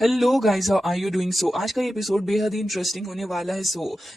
Hello guys, how are you doing? So आज का ये एपिसोड बेहद ही इंटरेस्टिंग होने वाला है।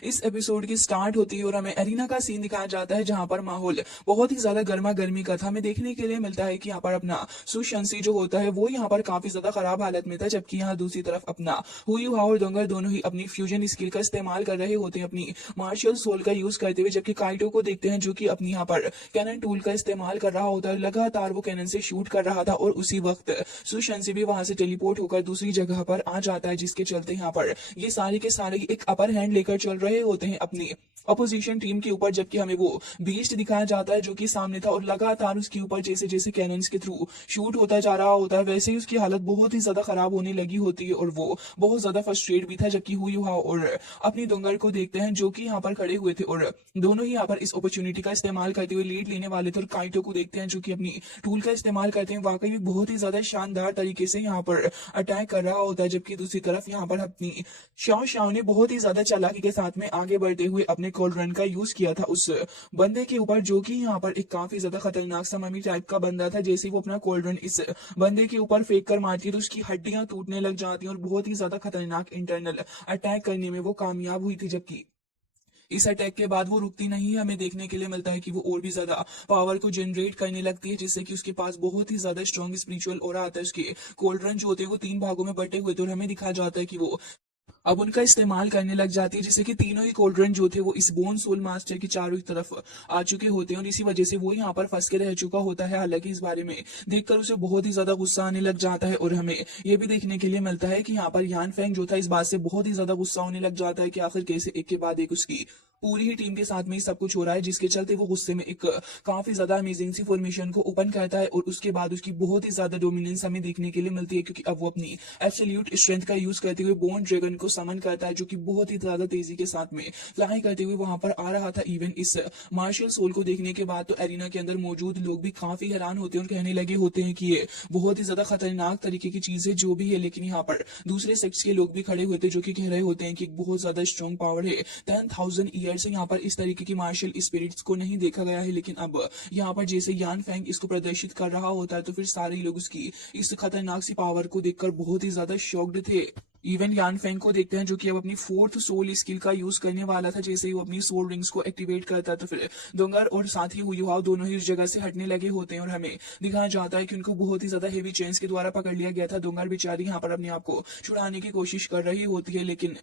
इस एपिसोड की स्टार्ट होती है और हमें एरिना का सीन दिखाया जाता है, जहां पर माहौल बहुत ही ज्यादा गर्मा गर्मी का था। हमें देखने के लिए मिलता है कि यहाँ पर अपना सुशांसी जो होता है वो यहाँ पर काफी ज्यादा खराब हालत में था, जबकि यहाँ दूसरी तरफ अपना हुई हाउ और डोंगर दोनों ही अपनी फ्यूजन स्किल का इस्तेमाल कर रहे होते हैं, अपनी मार्शल सोल का यूज करते हुए। जबकि काइटो को देखते हैं जो कि अपनी यहाँ पर कैनन टूल का इस्तेमाल कर रहा होता है, लगातार वो कैनन से शूट कर रहा था। और उसी वक्त सुशांसी भी वहां से टेलीपोर्ट होकर दूसरी जगह पर आ जाता है, जिसके चलते यहाँ पर ये सारे के सारे एक अपर हैंड लेकर चल रहे होते हैं अपनी अपोजिशन टीम के ऊपर। जबकि हमें वो बीस्ट दिखाया जाता है जो कि सामने था और लगातार उसके ऊपर जैसे जैसे कैनन्स के थ्रू शूट होता जा रहा होता है, वैसे ही उसकी हालत बहुत ही ज्यादा खराब होने लगी होती है और वो बहुत ज्यादा फ्रस्ट्रेट भी था। जबकि हुआ और अपनी दोंगर को देखते हैं जो कि यहाँ पर खड़े हुए थे और दोनों ही यहाँ पर इस अपॉर्चुनिटी का इस्तेमाल करते हुए लीड लेने वाले थे। और काइटो को देखते हैं जो कि अपनी टूल का इस्तेमाल करते हैं, वाकई भी बहुत ही ज्यादा शानदार तरीके से यहाँ पर अटैक कर रहा होता है। जबकि दूसरी तरफ यहाँ पर अपनी शाओ शाओ ने बहुत ही ज्यादा चालाकी के साथ में आगे बढ़ते हुए अपने कोल्ड रन का यूज किया था उस बंदे के ऊपर, जो कि यहाँ पर एक काफी ज्यादा खतरनाक सा मम्मी टाइप का बंदा था। जैसे ही वो अपना कोल्ड रन इस बंदे के ऊपर फेंक कर मारती है तो उसकी हड्डियां टूटने लग जाती हैं और बहुत ही ज्यादा खतरनाक इंटरनल अटैक करने में वो कामयाब हुई थी। जबकि इस अटैक के बाद वो रुकती नहीं है, हमें देखने के लिए मिलता है कि वो और भी ज्यादा पावर को जनरेट करने लगती है, जिससे कि उसके पास बहुत ही ज्यादा स्ट्रॉन्ग स्पिरिचुअल और आता है। उसके कोल्ड रन जो होते हैं वो 3 भागों में बटे हुए थे और हमें दिखाया जाता है कि वो अब उनका इस्तेमाल करने लग जाती है, जिससे कि तीनों ही कोल्ड्रन जो थे वो इस बोन सोल मास्टर की चारों ही तरफ आ चुके होते हैं और इसी वजह से वो यहाँ पर फंस के रह चुका होता है। हालांकि इस बारे में देखकर उसे बहुत ही ज्यादा गुस्सा आने लग जाता है और हमें ये भी देखने के लिए मिलता है कि यहाँ पर यान फेंग जो था इस बात से बहुत ही ज्यादा गुस्सा होने लग जाता है कि आखिर कैसे एक के बाद एक उसकी पूरी ही टीम के साथ में ही सब कुछ हो रहा है, जिसके चलते वो गुस्से में एक काफी ज्यादा अमेजिंग सी फॉर्मेशन को ओपन करता है और उसके बाद उसकी बहुत ही ज्यादा डोमिनेंस हमें देखने के लिए मिलती है, क्योंकि अब वो अपनी एब्सोल्यूट स्ट्रेंथ का यूज करते हुए बोन ड्रैगन को समन करता है, जो कि बहुत ही ज्यादा तेजी के साथ में फ्लाई करते हुए वहां पर आ रहा था। इवन इस मार्शल सोल को देखने के बाद तो एरिना के अंदर मौजूद लोग भी काफी हैरान होते हैं और कहने लगे होते हैं कि ये बहुत ही ज्यादा खतरनाक तरीके की चीज है जो भी है। लेकिन यहाँ पर दूसरे सेक्स के लोग भी खड़े हुए थे जो कि कह रहे होते हैं कि बहुत ज्यादा स्ट्रॉन्ग पावर है। 10,000 ईयर से यहाँ पर इस तरीके की मार्शल स्पिरिट्स को नहीं देखा गया है। लेकिन अब यहाँ पर जैसे यान फैंग इसको प्रदर्शित कर रहा होता है तो फिर सारे लोग उसकी इस खतरनाक सी पावर को देखकर बहुत ही ज्यादा शॉक्ड थे। इवन यान फेंग को देखते हैं जो कि अब अपनी फोर्थ सोल स्किल का यूज करने वाला था। जैसे ही वो अपनी सोल रिंग्स को एक्टिवेट करता है तो फिर दोंगर और साथ ही हुआ दोनों ही उस जगह से हटने लगे होते हैं और हमें दिखाया जाता है कि उनको बहुत ही ज्यादा हेवी चेन्स के द्वारा पकड़ लिया गया था। दोंगर बेचारी यहाँ पर अपने आप को छुड़ाने की कोशिश कर रही होती है, लेकिन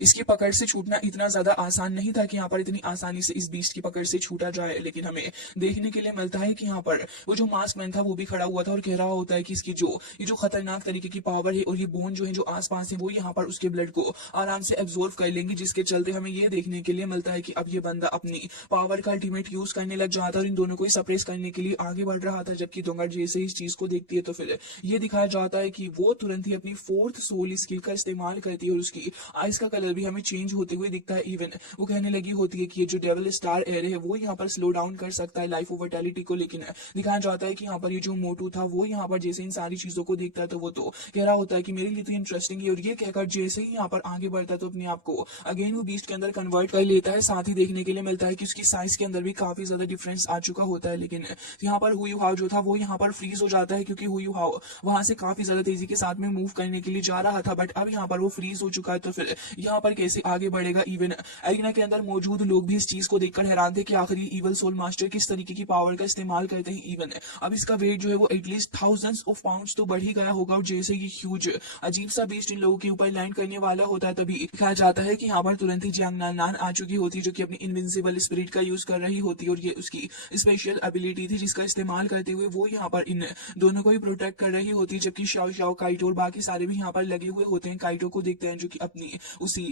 इसकी पकड़ से छूटना इतना ज्यादा आसान नहीं था कि यहाँ पर इतनी आसानी से इस बीस्ट की पकड़ से छूटा जाए। लेकिन हमें देखने के लिए मिलता है कि यहाँ पर वो जो मास्क मैन था वो भी खड़ा हुआ था और कह रहा होता है कि इसकी जो ये जो खतरनाक तरीके की पावर है और ये बोन जो है जो आसपास है वो यहाँ पर उसके ब्लड को आराम से एब्जॉर्व कर लेंगी, जिसके चलते हमें ये देखने के लिए मिलता है कि अब ये बंदा अपनी पावर का अल्टीमेट यूज करने लग जाता है और इन दोनों को ही सप्रेस करने के लिए आगे बढ़ रहा था। जबकि दोंगर जैसे इस चीज को देखती है तो फिर ये दिखाया जाता है कि वो तुरंत ही अपनी फोर्थ सोल स्किल का इस्तेमाल करती है और उसकी आइस का कलर भी हमें चेंज होते हुए दिखता है। इवन वो कहने लगी होती है कि ये जो डेविल स्टार एयर है वो यहाँ पर स्लो डाउन कर सकता है लाइफ ऑफ वर्टेलिटी को। लेकिन दिखाया जाता है कि यहाँ पर ये जो मोटू था वो यहाँ पर जैसे इन सारी चीजों को देखता है तो वो तो कह रहा होता है कि मेरे लिए तो इंटरेस्टिंग है, और ये कहकर जैसे ही यहाँ पर आगे बढ़ता है तो अपने आप को अगेन वो बीस्ट के अंदर कन्वर्ट कर लेता है। साथ ही देखने के लिए मिलता है कि उसकी साइज के अंदर भी काफी ज्यादा डिफरेंस आ चुका होता है। लेकिन यहाँ पर हुई हाउ जो था वो यहाँ पर फ्रीज हो जाता है, क्योंकि हुई हाउ वहां से काफी ज्यादा तेजी के साथ में मूव करने के लिए जा रहा था, बट अब यहाँ पर वो फ्रीज हो चुका है। तो फिर यहाँ पर कैसे आगे बढ़ेगा? इवन एरिना के अंदर मौजूद लोग भी इस चीज को देखकर हैरान थे कि आखिर ये इवल सोल मास्टर किस तरीके की पावर का इस्तेमाल करते हैं। इवन अब इसका वेट जो है वो एटलीस्ट थाउजेंड्स ऑफ पाउंड्स तो बढ़ ही गया होगा, और जैसे ये ह्यूज अजीब सा बीस्ट इन लोगों के ऊपर लैंड करने वाला होता है तभी दिखाया जाता है कि यहाँ पर तुरंत ही जियांग नान नान आ चुकी होती है, जो कि अपनी इनविंसिबल स्पिरिट का यूज कर रही होती है और ये उसकी स्पेशल एबिलिटी थी जिसका इस्तेमाल करते हुए वो यहाँ पर इन दोनों को ही प्रोटेक्ट कर रही होती है। जबकि शाओ शाओ काइटो और बाकी सारे भी यहाँ पर लगे हुए होते हैं। काइटो को देखते हैं जो कि अपनी उसी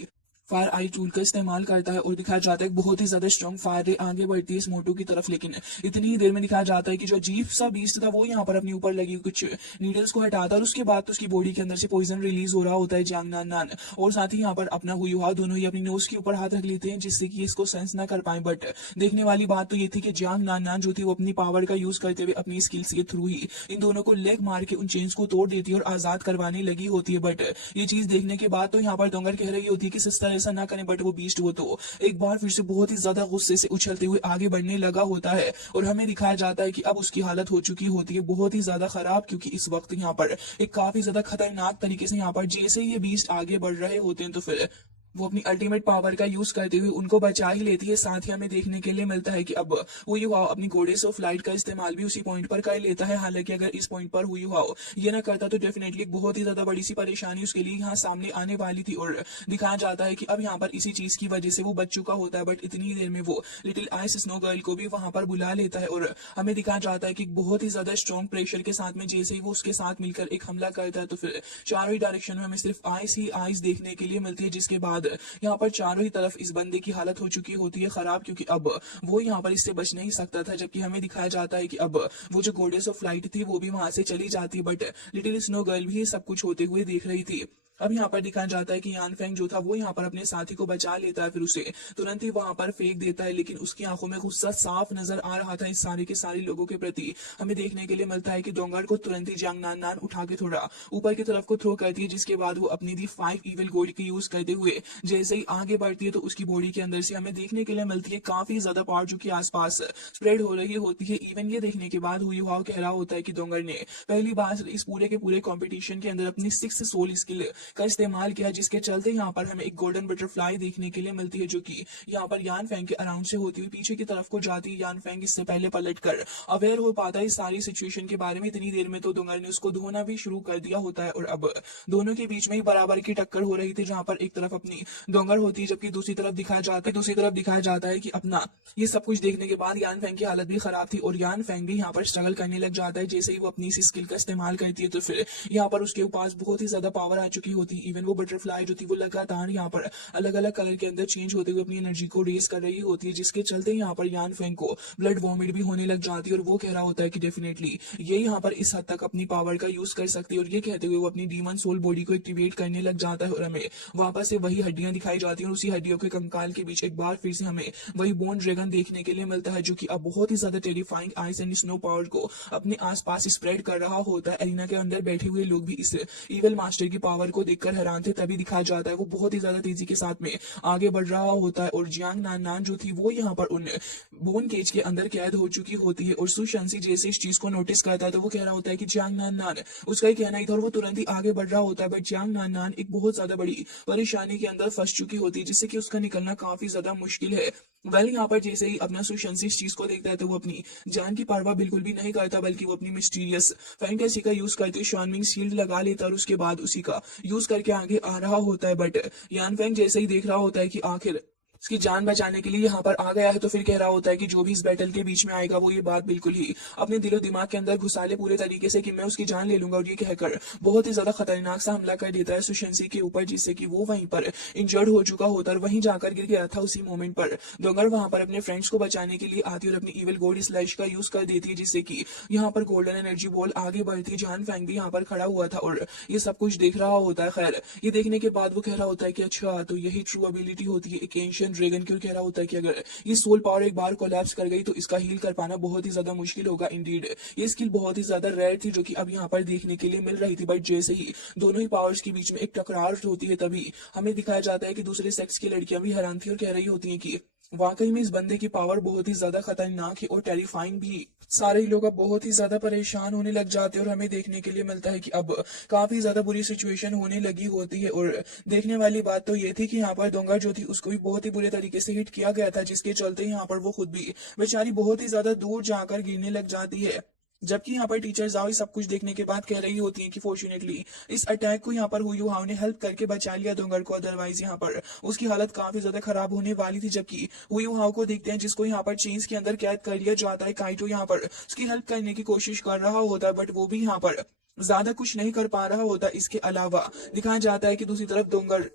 फायर आई टूल का इस्तेमाल करता है और दिखाया जाता है कि बहुत ही ज्यादा स्ट्रॉन्ग फायर रे आगे बढ़ती है इस मोटू की तरफ। लेकिन इतनी ही देर में दिखाया जाता है कि जो अजीब सा बीस्ट था वो यहाँ पर अपने ऊपर लगी कुछ नीडल्स को हटाता है और उसके बाद तो उसकी बॉडी के अंदर से पॉइजन रिलीज हो रहा होता है जियांग नान नान, और साथ ही यहाँ पर अपना हुई हुआ दोनों ही अपनी नोज के ऊपर हाथ रख लेते हैं जिससे कि इसको सेंस ना कर पाए। बट देखने वाली बात तो ये थी कि जियांग नान नान जो थी वो अपनी पावर का यूज करते हुए अपनी स्किल्स के थ्रू ही इन दोनों को लेग मार के उन चेन्स को तोड़ देती है और आजाद करवाने लगी होती है। बट ये चीज देखने के बाद तो यहाँ पर दोंगर कह रही होती है कि सिस्टर अगर ऐसा ना करें, बट वो बीस्ट वो तो एक बार फिर से बहुत ही ज्यादा गुस्से से उछलते हुए आगे बढ़ने लगा होता है और हमें दिखाया जाता है कि अब उसकी हालत हो चुकी होती है बहुत ही ज्यादा खराब, क्योंकि इस वक्त यहाँ पर एक काफी ज्यादा खतरनाक तरीके से यहाँ पर जैसे ही ये बीस्ट आगे बढ़ रहे होते हैं तो फिर वो अपनी अल्टीमेट पावर का यूज करते हुए उनको बचा ही लेती है। साथ ही हमें देखने के लिए मिलता है कि अब हुई युवाओ अपनी गोडेस ऑफ लाइट का इस्तेमाल भी उसी पॉइंट पर कर लेता है। हालांकि अगर इस पॉइंट पर हुई युवाओ ये ना करता तो डेफिनेटली एक बहुत ही ज्यादा बड़ी सी परेशानी उसके लिए यहाँ सामने आने वाली थी और दिखाया जाता है कि अब यहाँ पर इसी चीज की वजह से वो बच चुका होता है। बट इतनी देर में वो लिटिल आइस स्नो गर्ल को भी वहां पर बुला लेता है और हमें दिखाया जाता है कि बहुत ही ज्यादा स्ट्रॉन्ग प्रेशर के साथ में जैसे ही वो उसके साथ मिलकर एक हमला करता है तो फिर चारों ही डायरेक्शन में हमें सिर्फ आइस ही आइस देखने के लिए मिलती है, जिसके बाद यहाँ पर चारों ही तरफ इस बंदे की हालत हो चुकी होती है खराब, क्योंकि अब वो यहाँ पर इससे बच नहीं सकता था। जबकि हमें दिखाया जाता है कि अब वो जो गोडेस ऑफ लाइट थी वो भी वहां से चली जाती है, बट लिटिल स्नो गर्ल भी सब कुछ होते हुए देख रही थी। अब यहाँ पर दिखाया जाता है कि यान फेंग जो था वो यहाँ पर अपने साथी को बचा लेता है, फिर उसे तुरंत ही वहां पर फेंक देता है, लेकिन उसकी आंखों में गुस्सा साफ नजर आ रहा था इस सारे के सारे लोगों के प्रति। हमें देखने के लिए मिलता है कि दोंगर को तुरंत ही जांग नान नान उठा के थोड़ा ऊपर की तरफ को थ्रो करती है, जिसके बाद वो अपनी दी 5 इविल गोल्ड की यूज करते हुए जैसे ही आगे बढ़ती है तो उसकी बॉडी के अंदर से हमें देखने के लिए मिलती है काफी ज्यादा पावर जो की आसपास स्प्रेड हो रही होती है। इवन ये देखने के बाद हुई हुआ कह रहा होता है कि दोंगर ने पहली बार इस पूरे के पूरे कॉम्पिटिशन के अंदर अपनी 6 सोल स्किल का इस्तेमाल किया, जिसके चलते यहाँ पर हमें एक गोल्डन बटरफ्लाई देखने के लिए मिलती है जो कि यहाँ पर यान फेंग के अराउंड से होती हुई पीछे की तरफ को जाती है। यान फेंग इससे पहले पलटकर अवेयर हो पाता है इस सारी सिचुएशन के बारे में। इतनी देर में तो दोंगर ने उसको धोना भी शुरू कर दिया होता है और अब दोनों के बीच में ही बराबर की टक्कर हो रही थी, जहां पर एक तरफ अपनी दोंगर होती है जबकि दूसरी तरफ दिखाया जाता है कि अपना ये सब कुछ देखने के बाद यान फेंग की हालत भी खराब थी और यान फेंग भी यहाँ पर स्ट्रगल करने लग जाता है। जैसे ही वो अपनी इस स्किल का इस्तेमाल करती है तो फिर यहाँ पर उसके पास बहुत ही ज्यादा पावर आ चुकी होती है। इवन वो बटरफ्लाई जो थी वो लगातार यहाँ पर अलग अलग कलर के अंदर चेंज होते हुए अपनी एनर्जी को रेस कर रही होती है, जिसके चलते यहाँ पर यान फेंग को ब्लड वॉमिट भी होने लग जाती है और वो कह रहा होता है कि डेफिनेटली ये यहाँ पर इस हद तक अपनी पावर का यूज कर सकती है। और ये कहते हुए वो अपनी डीमन सोल बॉडी को एक्टिवेट करने लग जाता है और हमें वापस से वही हड्डियां दिखाई जाती है और उसी हड्डियों के कंकाल के बीच एक बार फिर से हमें वही बोन ड्रैगन देखने के लिए मिलता है, जो कि अब बहुत ही ज्यादा terrifying ice and snow power को अपने आसपास स्प्रेड कर रहा होता है। एरिना के अंदर बैठे हुए लोग भी इस इविल मास्टर की पावर को देखकर हैरान थे। तभी दिखाया जाता है वो बहुत ही ज्यादा तेजी के साथ में आगे बढ़ रहा होता है और जियांग नान नान जो थी वो यहाँ पर उन बोन केज के अंदर कैद हो चुकी होती है। और सुशांसी जैसे इस चीज को नोटिस करता है तो वो कह रहा होता है कि जियांग नान नान उसका ही कहना ही था और वो तुरंत ही आगे बढ़ रहा होता है। बट जियांग नान नान एक बहुत ज्यादा बड़ी परेशानी के अंदर फंस चुकी होती है, जिससे कि उसका निकलना काफी ज्यादा मुश्किल है। यहाँ पर जैसे ही अपना सुशांसी इस चीज को देखता है तो वो अपनी जान की परवाह बिल्कुल भी नहीं करता, बल्कि वो अपनी मिस्टीरियस फैंटेसी का यूज करते हुए शानमिंग शील्ड लगा लेता और उसके बाद उसी का यूज करके आगे आ रहा होता है। बट यान फेंग जैसे ही देख रहा होता है कि आखिर उसकी जान बचाने के लिए यहाँ पर आ गया है तो फिर कह रहा होता है कि जो भी इस बैटल के बीच में आएगा वो ये बात बिल्कुल ही अपने दिलो दिमाग के अंदर घुसा ले पूरे तरीके से कि मैं उसकी जान ले लूंगा। और ये कहकर बहुत ही ज्यादा खतरनाक सा हमला कर देता है सुशांसी के ऊपर, जिससे कि वो वहीं पर इंजर्ड हो चुका होता है और वहीं जाकर गिर गया था। उसी मोमेंट पर दोंगर वहां पर अपने फ्रेंड्स को बचाने के लिए आती है और अपनी इविल गोल्ड स्लैश का यूज कर देती है, जिससे कि यहाँ पर गोल्डन एनर्जी बॉल आगे बढ़ती। जान फैंग भी यहाँ पर खड़ा हुआ था और ये सब कुछ देख रहा होता है। खैर ये देखने के बाद वो कह रहा होता है कि अच्छा तो यही ट्रू एबिलिटी होती है एक एंशिएंट ड्रैगन की। कह रहा होता है कि अगर ये सोल पावर एक बार कोलैप्स कर गई तो इसका हील कर पाना बहुत ही ज्यादा मुश्किल होगा। इंडीड ये स्किल बहुत ही ज्यादा रेयर थी जो कि अब यहाँ पर देखने के लिए मिल रही थी। बट जैसे ही दोनों ही पावर्स के बीच में एक टकरार होती है तभी हमें दिखाया जाता है कि दूसरे सेक्स की लड़कियां भी हैरान थी और कह रही होती हैं कि वाकई में इस बंदे की पावर बहुत ही ज्यादा खतरनाक है और टेरिफाइंग भी। सारे ही लोग अब बहुत ही ज्यादा परेशान होने लग जाते हैं और हमें देखने के लिए मिलता है कि अब काफी ज्यादा बुरी सिचुएशन होने लगी होती है। और देखने वाली बात तो ये थी कि यहाँ पर दोंगर जो थी उसको भी बहुत ही बुरे तरीके से हिट किया गया था, जिसके चलते यहाँ पर वो खुद भी बेचारी बहुत ही ज्यादा दूर जाकर गिरने लग जाती है। जबकि यहाँ पर टीचर्स आओ सब कुछ देखने के बाद कह रही होती हैं कि फॉर्चुनेटली इस अटैक को यहाँ पर हुई हाउ ने हेल्प करके बचा लिया दोंगर को, अदरवाइज यहाँ पर उसकी हालत काफी ज्यादा खराब होने वाली थी। जबकि हुई हाउ को देखते हैं जिसको यहाँ पर चेंज के अंदर कैद कर लिया जाता है। काइटो यहाँ पर उसकी हेल्प करने की कोशिश कर रहा होता है बट वो भी यहाँ पर ज्यादा कुछ नहीं कर पा रहा होता। इसके अलावा दिखाया जाता है कि दूसरी तरफ दोंगर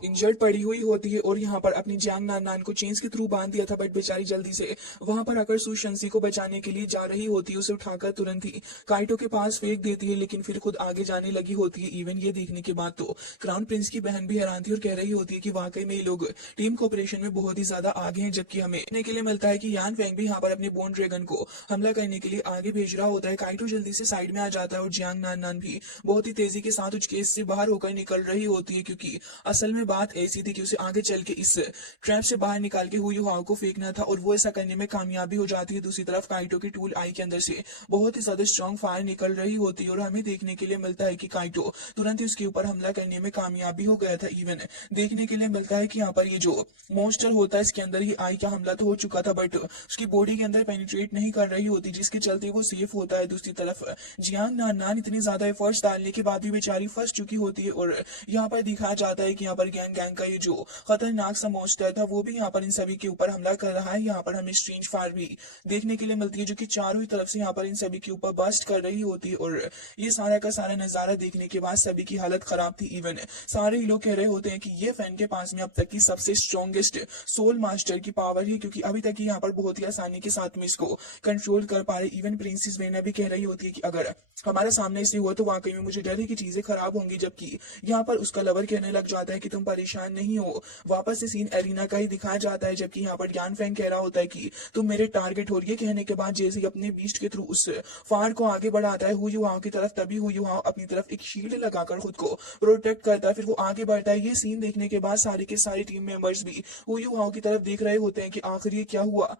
इंजर्ड पड़ी हुई होती है और यहाँ पर अपनी जियांग नान नान को चेंज के थ्रू बांध दिया था, बट बेचारी जल्दी से वहां पर आकर सुशांसी को बचाने के लिए जा रही होती है। उसे उठाकर तुरंत ही काइटो के पास फेंक देती है, लेकिन फिर खुद आगे जाने लगी होती है। इवन ये देखने के बाद तो क्राउन प्रिंस की बहन भी हैरान थी और कह रही होती है कि वाकई में ये लोग टीम कोऑपरेशन में बहुत ही ज्यादा आगे हैं। जबकि हमें देखने के लिए मिलता है कि यान फेंग भी यहाँ पर अपने बोन ड्रैगन को हमला करने के लिए आगे भेज रहा होता है। काइटो जल्दी से साइड में आ जाता है और जियांग नान नान भी बहुत ही तेजी के साथ उस केस से बाहर होकर निकल रही होती है, क्योंकि असल में बात ऐसी थी कि उसे आगे चल के इस ट्रैप से बाहर निकाल के हु युहाओ को फेंकना था और वो ऐसा करने में कामयाबी हो जाती है। दूसरी तरफ काइटो की टूल आई के अंदर से बहुत ही ज्यादा स्ट्रॉन्ग फायर निकल रही होती है और हमें देखने के लिए मिलता है कि काइटो तुरंत ही उसके ऊपर हमला करने में कामयाबी हो गया था। इवन देखने के लिए मिलता है कि यहाँ पर ये जो मॉन्स्टर होता है इसके अंदर ही आई का हमला तो हो चुका था, बट उसकी बॉडी के अंदर पेनिट्रेट नहीं कर रही होती, जिसके चलते वो सेफ होता है। दूसरी तरफ जियांग नान इतनी ज्यादा एफर्ट्स डालने के बाद भी बेचारी फंस चुकी होती है और यहाँ पर दिखाया जाता है कि यहाँ पर गैंग गैंग का ये जो खतरनाक सा मॉन्स्टर था वो भी यहाँ पर इन सभी के ऊपर हमला कर रहा है। यहाँ पर हमें स्ट्रेंज फायर भी देखने के लिए मिलती है जो कि चारों ही तरफ से यहाँ पर इन सभी के ऊपर बस्ट कर रही होती है और ये सारा का सारा नजारा देखने के बाद सभी की हालत खराब थी। इवन सारे ही लोग कह रहे होते हैं कि ये फैन के पास में अब तक की सबसे स्ट्रॉन्गेस्ट सोल मास्टर की पावर है, क्योंकि अभी तक यहाँ पर बहुत ही आसानी के साथ में इसको कंट्रोल कर पा रहे। इवन प्रिंसेस वेना भी कह रही होती है कि अगर हमारे सामने इसे हुआ तो वाकई में मुझे डर है कि चीजें खराब होंगी, जबकि यहाँ पर उसका लवर कहने लग जाता है कि तुम परेशान नहीं हो। वापस से सीन एरिना का ही दिखाया जाता है, जबकि यहाँ पर यान फैंग कह रहा होता है कि तुम मेरे टारगेट हो। ये कहने के बाद जैसे ही अपने बीस्ट के थ्रू उस फायर को आगे बढ़ाता है हु युहाओ की तरफ, तभी हु युहाओ अपनी तरफ एक शील्ड लगाकर खुद को प्रोटेक्ट करता है, फिर वो आगे बढ़ता है। ये सीन देखने के बाद सारे के सारे टीम मेंबर्स भी हु युहाओ की तरफ देख रहे होते हैं कि आखिर ये क्या हुआ।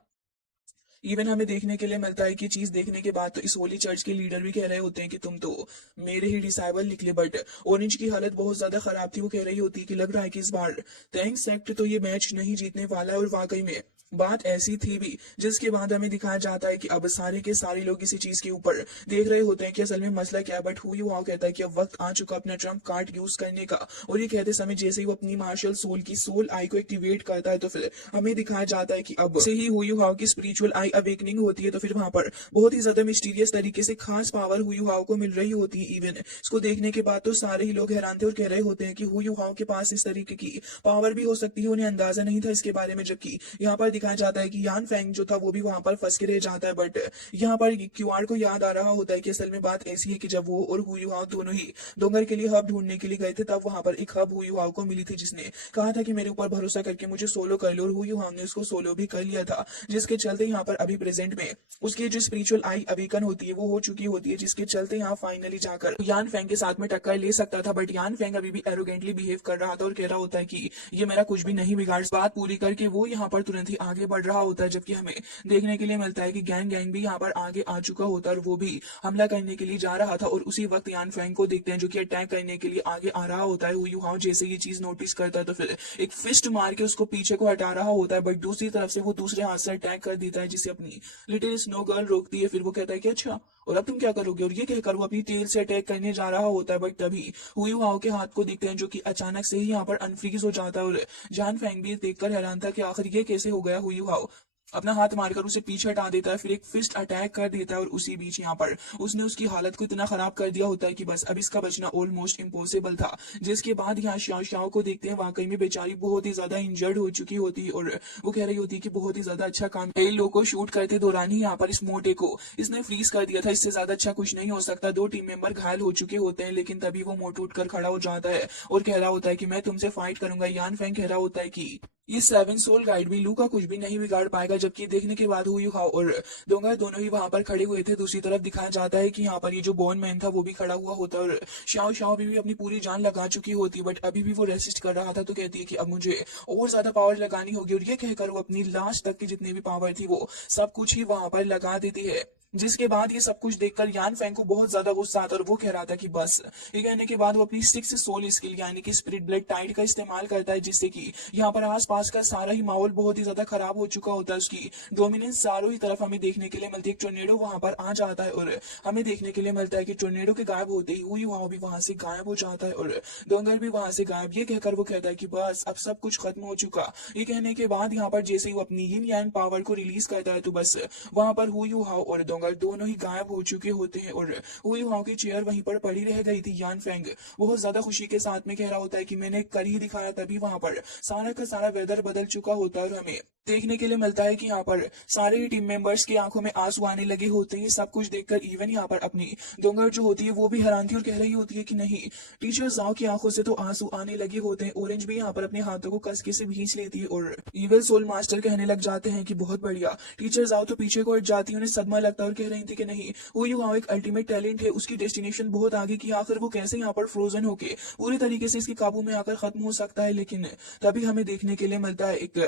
इवन हमें देखने के लिए मिलता है कि चीज देखने के बाद तो इस होली चर्च के लीडर भी कह रहे होते हैं कि तुम तो मेरे ही डिसाइबल निकले, बट ऑरेंज की हालत बहुत ज्यादा खराब थी। वो कह रही होती है कि लग रहा है कि इस बार टैंक सेक्ट तो ये मैच नहीं जीतने वाला है, और वाकई में बात ऐसी थी भी। जिसके बाद हमें दिखाया जाता है कि अब सारे के सारे लोग इसी चीज के ऊपर देख रहे होते हैं कि असल में मसला क्या है, बट हु युहाओ कहता है कि अब वक्त आ चुका अपना ट्रम्प कार्ड यूज करने का, और ये कहते समय जैसे ही वो अपनी मार्शल सोल की सोल आई को एक्टिवेट करता है तो फिर हमें दिखाया जाता है कि अब से ही हु युहाओ की स्पिरिचुअल आई अवेकनिंग होती है, तो फिर वहां पर बहुत ही ज्यादा मिस्टीरियस तरीके से खास पावर हु युहाओ को मिल रही होती है। इवन इसको देखने के बाद तो सारे ही लोग हैरान थे और कह रहे होते हैं कि हु युहाओ के पास इस तरीके की पावर भी हो सकती है, उन्हें अंदाजा नहीं था इसके बारे में। जबकि यहाँ पर दिखाया जाता है कि यान फैंग जो था वो भी वहां पर फंस के रह जाता है, बट यहाँ पर क्यूआर को याद आ रहा होता है कि असल में बात ऐसी है कि जब वो और हु युहाओ दोनों ही डोंगर के लिए हब ढूंढने के लिए गए थे, तब वहां पर एक हब हु युहाओ को मिली थी जिसने कहा था कि मेरे ऊपर भरोसा करके मुझे सोलो कर लो, और हु युहाओ ने उसको सोलो भी कर लिया था, जिसके चलते यहाँ पर अभी प्रेजेंट में उसकी जो स्पिरिचुअल आई अवेकन होती है वो हो चुकी होती है, जिसके चलते यहाँ फाइनली जाकर यान फैंग के साथ में टक्कर ले सकता था। बट यान फैंग अभी भी एरोगेंटली बिहेव कर रहा था और कह रहा होता है कि ये मेरा कुछ भी नहीं बिगाड़। बात पूरी करके वो यहाँ पर तुरंत ही आगे बढ़ रहा होता है, जबकि हमें देखने के लिए मिलता है कि गैंग गैंग भी यहाँ पर आगे आ चुका होता है और वो भी हमला करने के लिए जा रहा था। और उसी वक्त यान फैंग को देखते हैं जो कि अटैक करने के लिए आगे आ रहा होता है। हु युहाओ जैसे ये चीज नोटिस करता है तो फिर एक फिस्ट मार के उसको पीछे को हटा रहा होता है, बट दूसरी तरफ से वो दूसरे हाथ से अटैक कर देता है, जिसे अपनी लिटिल स्नो गर्ल रोकती है। फिर वो कहता है कि अच्छा और अब तुम क्या करोगे, और ये कहकर वो अपनी टेल से अटैक करने जा रहा होता है, बट तभी हु युहाओ के हाथ को देखते हैं जो कि अचानक से ही यहाँ पर अनफ्रीज हो जाता है। और जान फैंग भी देखकर हैरान था कि आखिर ये कैसे हो गया। हु युहाओ अपना हाथ मारकर उसे पीछे हटा देता है, फिर एक फिस्ट अटैक कर देता है, और उसी बीच यहाँ पर उसने उसकी हालत को इतना खराब कर दिया होता है कि बस अब इसका बचना ऑलमोस्ट इम्पॉसिबल था। जिसके बाद यहाँ शाओ को देखते हैं, वाकई में बेचारी बहुत ही ज्यादा इंजर्ड हो चुकी होती है और वो कह रही होती है कि बहुत ही ज्यादा अच्छा काम कई लोगों को शूट करते दौरान ही यहाँ पर इस मोटे को इसने फ्रीज कर दिया था, इससे ज्यादा अच्छा कुछ नहीं हो सकता। दो टीम मेंबर घायल हो चुके होते हैं, लेकिन तभी वो मोटू उठकर खड़ा हो जाता है और कह रहा होता है कि मैं तुमसे फाइट करूंगा। यान फैंग कह रहा होता है कि ये सेवन सोल गाइड भी लू का कुछ भी नहीं बिगाड़ पाएगा। जबकि देखने के बाद हु युहाओ और डोंगर दोनों ही वहां पर खड़े हुए थे। दूसरी तरफ दिखाया जाता है कि यहाँ पर ये जो बॉन मैन था वो भी खड़ा हुआ होता है और शाओ शाओ भी अपनी पूरी जान लगा चुकी होती है, बट अभी भी वो रेसिस्ट कर रहा था। तो कहती है कि अब मुझे और ज्यादा पावर लगानी होगी, और ये कहकर वो अपनी लास्ट तक की जितनी भी पावर थी वो सब कुछ ही वहां पर लगा देती है। जिसके बाद ये सब कुछ देखकर यान फैंग को बहुत ज्यादा गुस्सा आता है और वो कह रहा था कि बस। ये कहने के बाद वो अपनी सिक्स सोल स्किल यानी कि स्पिरिट ब्लड टाइड का इस्तेमाल करता है, जिससे कि यहाँ पर आसपास का सारा ही माहौल बहुत ही ज्यादा खराब हो चुका होता है। उसकी डोमिनेंस चारों ही तरफ हमें देखने के लिए मिलती है। एक टोर्नेडो वहां पर आ जाता है और हमें देखने के लिए मिलता है कि टोर्नेडो के गायब होते ही हु युहाओ भी वहां से गायब हो जाता है और डोंगर भी वहां से गायब। ये कहकर वो कहता है कि बस अब सब कुछ खत्म हो चुका। ये कहने के बाद यहाँ पर जैसे ही वो अपनी यिन यांग पावर को रिलीज करता है तो बस वहां पर हु युहाओ और डोंगर दोनों ही गायब हो चुके होते हैं और हु युहाओ की चेयर वहीं पर पड़ी रह गई थी। यान फैंग बहुत ज्यादा खुशी के साथ में कह रहा होता है कि मैंने कर ही दिखाया। तभी वहां पर सारा का सारा वेदर बदल चुका होता है और हमें देखने के लिए मिलता है कि यहाँ पर सारे ही टीम मेंबर्स की आंखों में आंसू आने लगे होते हैं। सब कुछ देखकर इवन यहाँ पर अपनी डोंगर जो होती है वो भी हैरान थी और कह रही होती है कि नहीं, टीचर जाओ की आंखों से तो आंसू आने लगे होते हैं। ऑरेंज भी यहाँ पर अपने हाथों को कसके से भींच लेती है और इविल सोल मास्टर कहने लग जाते हैं कि बहुत बढ़िया। टीचर जाओ तो पीछे को हट जाती है, उन्हें सदमा लगता है और कह रही थी कि नहीं, हु युहाओ एक अल्टीमेट टैलेंट है, उसकी डेस्टिनेशन बहुत आगे की, आखिर वो कैसे यहाँ पर फ्रोजन होके पूरी तरीके से इसके काबू में आकर खत्म हो सकता है। लेकिन तभी हमें देखने के लिए मिलता है एक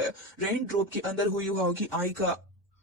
रेन ड्रॉप के अंदर हु युहाओ की आई का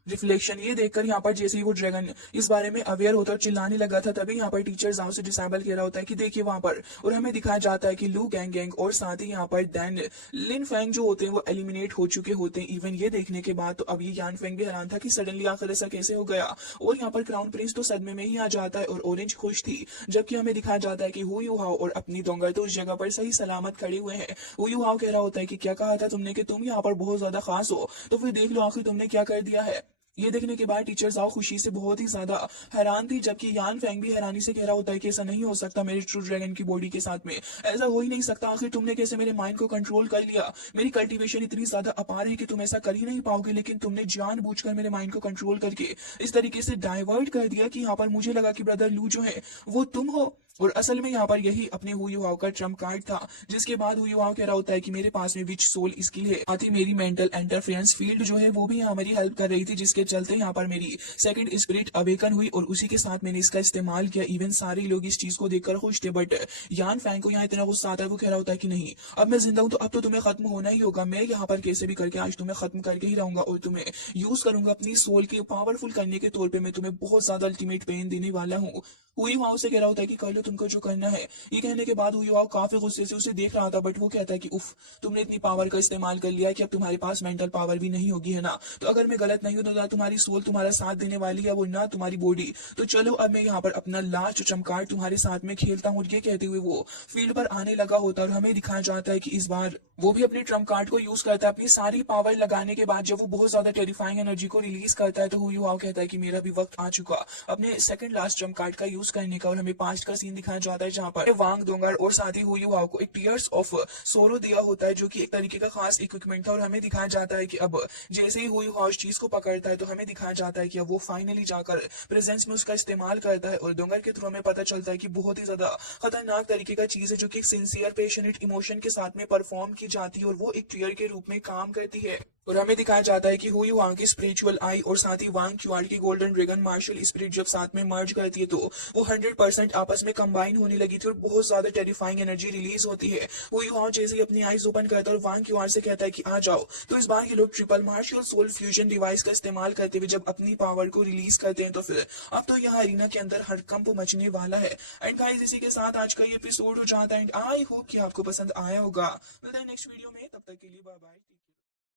रिफ्लेक्शन। ये देखकर यहाँ पर जैसे ही वो ड्रैगन इस बारे में अवेयर होता है और चिल्लाने लगा था, तभी यहाँ पर टीचर जाओ से डिसेबल कह रहा होता है कि देखिए वहां पर, और हमें दिखाया जाता है कि लू गैंग गैंग और साथ ही यहाँ पर दैन लिन फैंग जो होते हैं वो एलिमिनेट हो चुके होते हैं। इवन ये देखने के बाद तो अब ये यान फैंग भी हैरान था कि सडनली आखिर ऐसा कैसे हो गया, और यहाँ पर क्राउन प्रिंस तो सदमे में ही आ जाता है और ऑरेंज खुश थी, जबकि हमें दिखाया जाता है कि हु युहाओ और अपनी डोंगर तो उस जगह पर सही सलामत खड़े हुए हैं। हु युहाओ कह रहा होता है कि क्या कहा था तुमने कि तुम यहाँ पर बहुत ज्यादा खास हो, तो फिर देख लो आखिर तुमने क्या कर दिया है। ये देखने के बाद टीचर जाओ खुशी से बहुत ही ज्यादा हैरान थी, जबकि यान फैंग भी हैरानी से कह रहा होता है कि ऐसा नहीं हो सकता मेरे ट्रू ड्रैगन की बॉडी के साथ में, ऐसा हो ही नहीं सकता, आखिर तुमने कैसे मेरे माइंड को कंट्रोल कर लिया, मेरी कल्टीवेशन इतनी ज्यादा अपार है कि तुम ऐसा कर ही नहीं पाओगे, लेकिन तुमने जानबूझकर मेरे माइंड को कंट्रोल करके इस तरीके से डाइवर्ट कर दिया कि यहाँ पर मुझे लगा कि ब्रदर लू जो है वो तुम हो, और असल में यहाँ पर यही अपने हु युहाओ का ट्रम्प कार्ड था। जिसके बाद हु युहाओ कह रहा होता है कि मेरे पास में विच सोल स्किल है, आती मेरी मेंटल इंटरफेरेंस फील्ड जो है वो भी हमारी हेल्प कर रही थी, जिसके चलते यहाँ पर मेरी सेकंड स्पिरिट अवेकन हुई और उसी के साथ मैंने इसका इस्तेमाल किया। इवन सारे लोग इस चीज को देखकर खुश थे, बट यान फैंग को यहाँ इतना गुस्सा आता है, वो कह रहा होता है कि नहीं, अब मैं जिंदा हूं तो अब तो तुम्हें खत्म होना ही होगा, मैं यहाँ पर कैसे भी करके आज तुम्हें खत्म करके ही रहूंगा और तुम्हें यूज करूंगा अपनी सोल की पावरफुल करने के तौर पर, मैं तुम्हें बहुत ज्यादा अल्टीमेट पेन देने वाला हूँ। हु युहाओ से कह रहा होता है कि कर लो तुमको जो करना है। ये कहने के बाद हु युहाओ काफी गुस्से से उसे देख रहा था, बट वो कहता है कि उफ, तुमने इतनी पावर का इस्तेमाल कर लिया है कि अब तुम्हारे पास मेंटल पावर भी नहीं होगी, है ना, तो अगर मैं गलत नहीं हूं तो ना तुम्हारी सोल तुम्हारा साथ देने वाली है वो ना तुम्हारी बॉडी, तो चलो अब मैं यहाँ पर अपना लास्ट चमकार्ड तुम्हारे साथ में खेलता हूँ। ये कहते हुए वो फील्ड पर आने लगा होता है और हमें दिखाया जाता है कि इस बार वो भी अपने ट्रम्प कार्ड को यूज करता है। अपनी सारी पावर लगाने के बाद जब वो बहुत ज्यादा टेरिफाइंग एनर्जी को रिलीज करता है तो हु युहाओ कहता है कि मेरा भी वक्त आ चुका अपने सेकंड लास्ट ट्रम्प कार्ड का यूज करने का, और हमें पास्ट का सीन दिखाया जाता है जहाँ पर वांग डोंगर और साथ ही हु युहाओ को एक टीयर्स ऑफ सोरो दिया होता है, जो कि एक तरीके का खास इक्विपमेंट था। और हमें दिखाया जाता है कि अब जैसे ही हु युहाओ इस चीज को पकड़ता है तो हमें दिखाया जाता है कि अब वो फाइनली जाकर प्रेजेंस में उसका इस्तेमाल करता है, और डोंगर के थ्रू हमें पता चलता है कि बहुत ही ज्यादा खतरनाक तरीके का चीज है जो कि एक सिंसियर पैशनेट इमोशन के साथ में परफॉर्म की जाती है और वो एक टीयर के रूप में काम करती है। और हमें दिखाया जाता है कि हु युहाओ की स्पिरिचुअल आई और साथ ही वांग क्यूआर की गोल्डन ड्रैगन मार्शल स्पिरिट जब साथ में मर्ज करती है तो वो 100% आपस में कंबाइन होने लगी थी और बहुत ज्यादा टेरिफाइंग एनर्जी रिलीज होती है। हु युहाओ जैसे ही अपनी आईज ओपन करता है और वांग क्यूआर से कहता है कि आ जाओ, तो इस बार ये लोग triple martial soul fusion device का इस्तेमाल करते हुए जब अपनी पावर को रिलीज करते हैं तो फिर अब तो यहाँ अरीना के अंदर हड़कंप मचने वाला है। एंड गाइस इसी के साथ आज का ये एपिसोड हो जाता है एंड आई होप कि आपको पसंद आया होगा। मिलते हैं नेक्स्ट वीडियो में, तब तक के लिए बाय बाय।